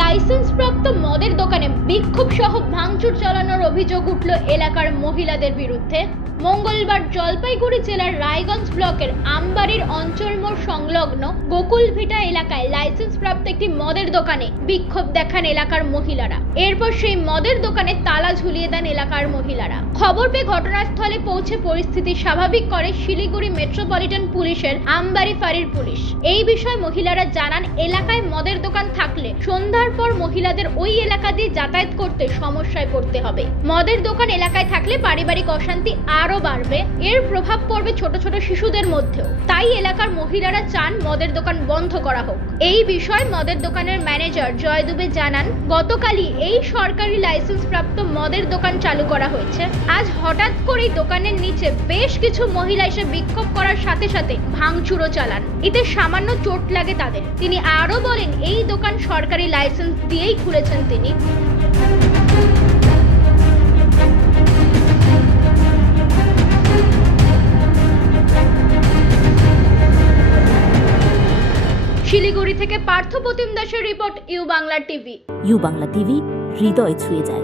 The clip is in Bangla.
লাইসেন্সপ্রাপ্ত মদের দোকানে বিক্ষোভ সহ ভাঙচুর চালানোর অভিযোগ উঠল এলাকার মহিলাদের বিরুদ্ধে। মঙ্গলবার জলপাইগুড়ি জেলার রায়গঞ্জ ব্লকের আমবাড়ির অঞ্চল মোড় সংলগ্ন গোকুলভিটা এলাকায় লাইসেন্সপ্রাপ্ত একটি মদের দোকানে বিক্ষোভ দেখান এলাকার মহিলারা। এরপর সেই মদের দোকানে তালা ঝুলিয়ে দেন এলাকার মহিলারা। খবর পেয়ে ঘটনাস্থলে পৌঁছে পরিস্থিতি স্বাভাবিক করে শিলিগুড়ি মেট্রোপলিটন পুলিশের আমবাড়ি ফাঁড়ির পুলিশ। এই বিষয়ে মহিলারা জানান, এলাকায় মদের দোকান থাকলে সন্ধ্যার পর মহিলাদের ওই এলাকা দিয়ে যাতায়াত করতে সমস্যায় পড়তে হবে। মদের দোকান এলাকায় থাকলে পারিবারিক অশান্তি আরো বাড়বে, এর প্রভাব পড়বে ছোট ছোট শিশুদের মধ্যেও। তাই এলাকার মহিলারা চান মদের দোকান বন্ধ করা হোক। এই বিষয়ে মদের দোকানের ম্যানেজার জয় দুবে জানান, গতকালই এই সরকারি লাইসেন্স প্রাপ্ত মদের দোকান চালু করা হয়েছে। আজ হঠাৎ করেই দোকানের নিচে বেশ কিছু মহিলা এসে বিক্ষোভ করার সাথে সাথে ভাঙচুরও চালান। এতে সামান্য চোট লাগে তাদের। তিনি আরো বলেন, এই দোকান সরকারি লাইসেন্স দিয়েই খুলেছেন তিনি। শিলিগুড়ি থেকে পার্থ প্রতিম দাসের report, U Bangla TV. U Bangla TV হৃদয় ছুঁয়ে যায়।